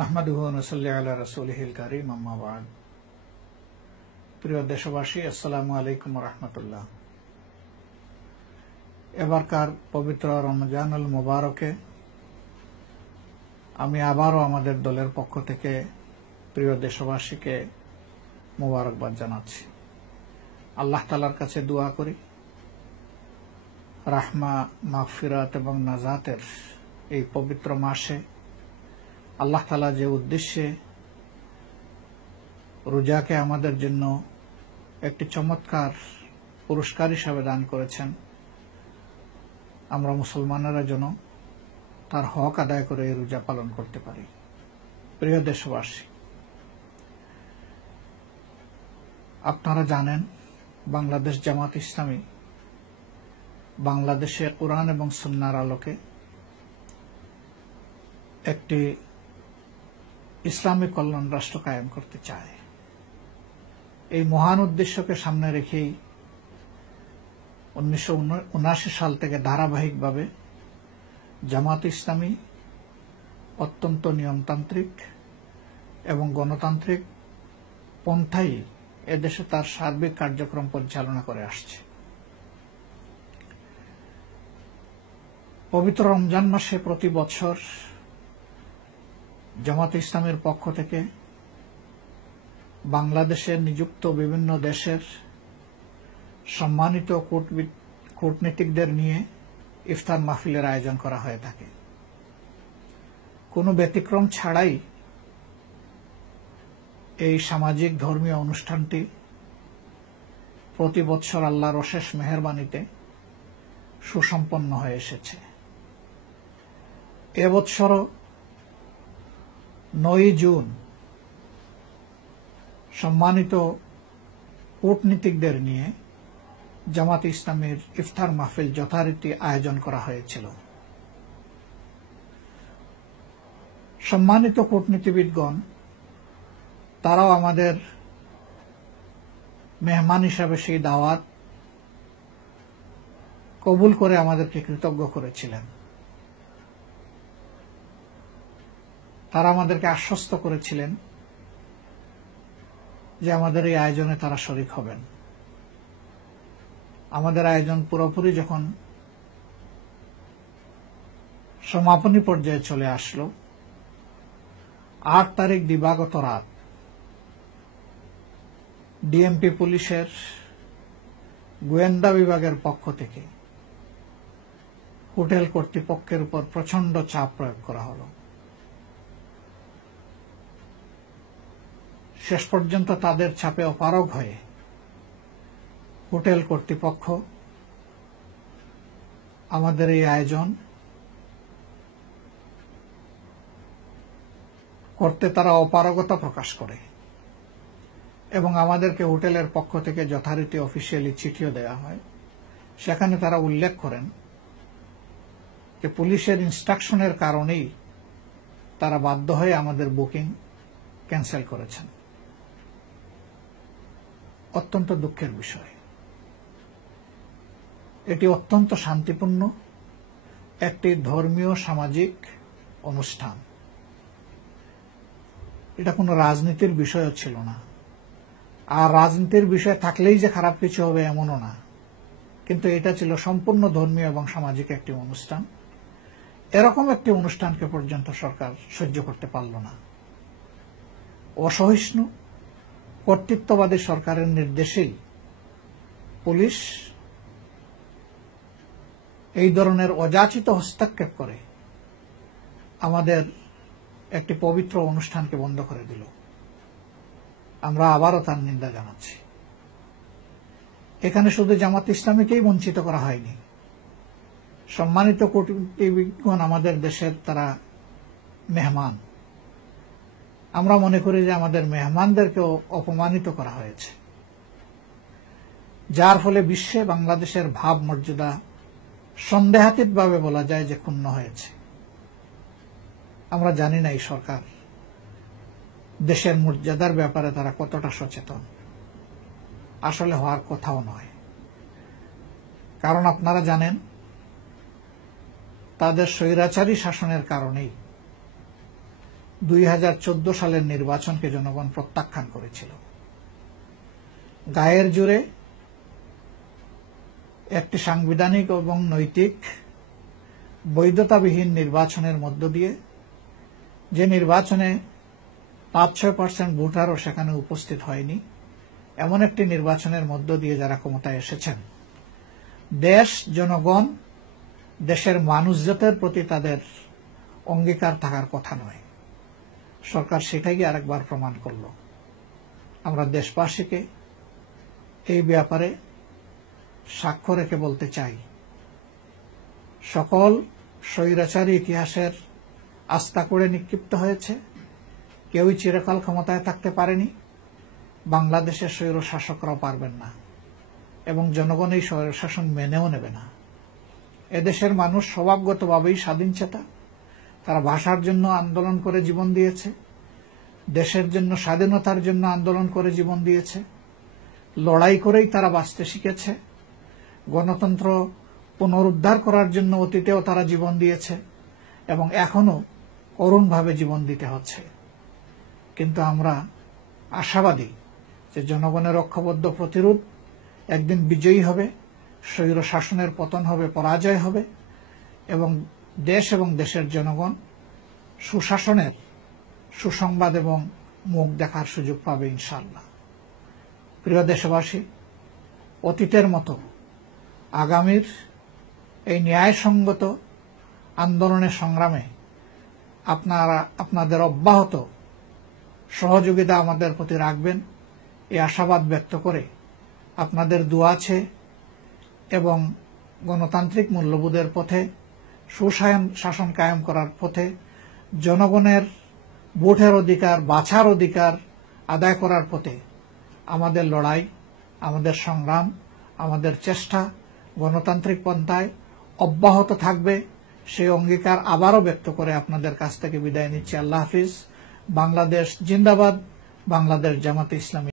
নাহমাদুহু নসল্লি আল্লাহ রসুলহিল করিম আম্মাবাদ প্রিয় দেশবাসী, আসসালামু আলাইকুম রহমতুল্লাহ এবারকার পবিত্র রমজানুল মুবারকে আমি আবারও আমাদের দলের পক্ষ থেকে প্রিয় দেশবাসীকে মোবারকবাদ জানাচ্ছি। আল্লাহ তালার কাছে দোয়া করি। রাহমা, মাগফিরাত এবং নাজাতের এই পবিত্র মাসে আল্লাহ তালা যে উদ্দেশ্যে রোজাকে আমাদের জন্য একটি চমৎকার পুরস্কার হিসাবে দান করেছেন, আমরা মুসলমানেরা যেন তার হক আদায় করে এই রোজা পালন করতে পারি। প্রিয় দেশবাসী, আপনারা জানেন বাংলাদেশ জামাত ইসলামী বাংলাদেশে কোরআন এবং সুন্নার আলোকে একটি ইসলামী কল্যাণ রাষ্ট্র কায়েম করতে চায়। এই মহান উদ্দেশ্যকে সামনে রেখেই উনিশশো সাল থেকে ধারাবাহিকভাবে জামাত ইসলামী অত্যন্ত নিয়মতান্ত্রিক এবং গণতান্ত্রিক পন্থাই এদেশে তার সার্বিক কার্যক্রম পরিচালনা করে আসছে। পবিত্র রমজান মাসে প্রতি বছর জামাত ইসলামের পক্ষ থেকে বাংলাদেশের নিযুক্ত বিভিন্ন দেশের সম্মানিত কূটনীতিকদের নিয়ে ইফতার মাহফিলের আয়োজন করা হয়ে থাকে। কোনো ব্যতিক্রম ছাড়াই এই সামাজিক ধর্মীয় অনুষ্ঠানটি প্রতি বছর আল্লাহর অশেষ মেহরবানিতে সুসম্পন্ন হয়ে এসেছে। এবছরও নয় জুন সম্মানিত কূটনীতিকদের নিয়ে জামাত ইসলামের ইফতার মাহফিল যথারীতি আয়োজন করা হয়েছিল। সম্মানিত কূটনীতিবিদগণ, তারাও আমাদের মেহমান হিসাবে সেই দাওয়াত কবুল করে আমাদেরকে কৃতজ্ঞ করেছিলেন। তারা আমাদেরকে আশ্বস্ত করেছিলেন যে আমাদের এই আয়োজনে তারা শরিক হবেন। আমাদের আয়োজন পুরোপুরি যখন সমাপনী পর্যায়ে চলে আসলো, আট তারিখ দিবাগত রাত, ডিএমপি পুলিশের গোয়েন্দা বিভাগের পক্ষ থেকে হোটেল কর্তৃপক্ষের উপর প্রচণ্ড চাপ প্রয়োগ করা হলো। শেষ পর্যন্ত তাদের চাপে অপারগ হয়ে হোটেল কর্তৃপক্ষ, আমাদের এই আয়োজন করতে তারা অপারগতা প্রকাশ করে এবং আমাদেরকে হোটেলের পক্ষ থেকে যথারীতি অফিসিয়ালি চিঠিও দেওয়া হয়। সেখানে তারা উল্লেখ করেন যে পুলিশের ইনস্ট্রাকশনের কারণেই তারা বাধ্য হয়ে আমাদের বুকিং ক্যান্সেল করেছেন। অত্যন্ত দুঃখের বিষয়। এটি অত্যন্ত শান্তিপূর্ণ, একটি ধর্মীয় সামাজিক অনুষ্ঠান। এটা কোনো রাজনীতির বিষয়ও ছিল না। আর রাজনীতির বিষয় থাকলেই যে খারাপ কিছু হবে এমনও না। কিন্তু এটা ছিল সম্পূর্ণ ধর্মীয় এবং সামাজিক একটি অনুষ্ঠান। এরকম একটি অনুষ্ঠানকে পর্যন্ত সরকার সহ্য করতে পারল না। অসহিষ্ণু কর্তৃত্ববাদী সরকারের নির্দেশেই পুলিশ এই ধরনের অযাচিত হস্তক্ষেপ করে আমাদের একটি পবিত্র অনুষ্ঠানকে বন্ধ করে দিল। আমরা আবারও তার নিন্দা জানাচ্ছি। এখানে শুধু জামাত ইসলামীকেই বঞ্চিত করা হয়নি। সম্মানিত কূটনীতিবিদগণ আমাদের দেশের তারা মেহমান। আমরা মনে করি যে আমাদের মেহমানদেরকেও অপমানিত করা হয়েছে। যার ফলে বিশ্বে বাংলাদেশের ভাব মর্যাদা সন্দেহাতীতভাবে বলা যায় যে ক্ষুণ্ণ হয়েছে। আমরা জানি না এই সরকার দেশের মর্যাদার ব্যাপারে তারা কতটা সচেতন। আসলে হওয়ার কথাও নয়। কারণ আপনারা জানেন, তাদের স্বৈরাচারী শাসনের কারণেই দুই হাজার চোদ্দ সালের নির্বাচনকে জনগণ প্রত্যাখ্যান করেছিল। গায়ের জুড়ে একটি সাংবিধানিক এবং নৈতিক বৈধতাবিহীন নির্বাচনের মধ্য দিয়ে যে নির্বাচনে পাঁচ ছয় পার্সেন্ট ভোটারও সেখানে উপস্থিত হয়নি, এমন একটি নির্বাচনের মধ্য দিয়ে যারা ক্ষমতায় এসেছেন, দেশ, জনগণ, দেশের মানুষজাতের প্রতি তাদের অঙ্গীকার থাকার কথা নয়। সরকার সেটাই আরেকবার প্রমাণ করল। আমরা দেশবাসীকে এই ব্যাপারে সাক্ষ্য রেখে বলতে চাই। সকল স্বৈরাচারী ইতিহাসের আস্থা করে নিক্ষিপ্ত হয়েছে। কেউই চিরকাল ক্ষমতায় থাকতে পারেনি। বাংলাদেশের স্বৈর শাসকরাও পারবেন না এবং জনগণ এই স্বৈর শাসন মেনেও নেবে না। এদেশের মানুষ স্বভাবগতভাবেই স্বাধীন চেতা। তারা ভাষার জন্য আন্দোলন করে জীবন দিয়েছে, দেশের জন্য, স্বাধীনতার জন্য আন্দোলন করে জীবন দিয়েছে, লড়াই করেই তারা বাঁচতে শিখেছে, গণতন্ত্র পুনরুদ্ধার করার জন্য অতীতেও তারা জীবন দিয়েছে এবং এখনও করুণভাবে জীবন দিতে হচ্ছে। কিন্তু আমরা আশাবাদী যে জনগণের ঐক্যবদ্ধ প্রতিরোধ একদিন বিজয়ী হবে, স্বৈর শাসনের পতন হবে, পরাজয় হবে এবং দেশ এবং দেশের জনগণ সুশাসনের সুসংবাদ এবং মুখ দেখার সুযোগ পাবে ইনশাল্লাহ প্রিয় দেশবাসী, অতীতের মতো আগামীর এই ন্যায়সঙ্গত আন্দোলনের সংগ্রামে আপনারা, আপনাদের অব্যাহত সহযোগিতা আমাদের প্রতি রাখবেন। এই আশাবাদ ব্যক্ত করে আপনাদের দোয়াছে এবং গণতান্ত্রিক মূল্যবোধের পথে সুশায়ন শাসন কায়েম করার পথে জনগণের ভোটের অধিকার, বাছার অধিকার আদায় করার পথে আমাদের লড়াই, আমাদের সংগ্রাম, আমাদের চেষ্টা গণতান্ত্রিক পন্থায় অব্যাহত থাকবে। সেই অঙ্গীকার আবারও ব্যক্ত করে আপনাদের কাছ থেকে বিদায় নিচ্ছি। আল্লাহ হাফিজ। বাংলাদেশ জিন্দাবাদ। বাংলাদেশ জামাতে ইসলামী।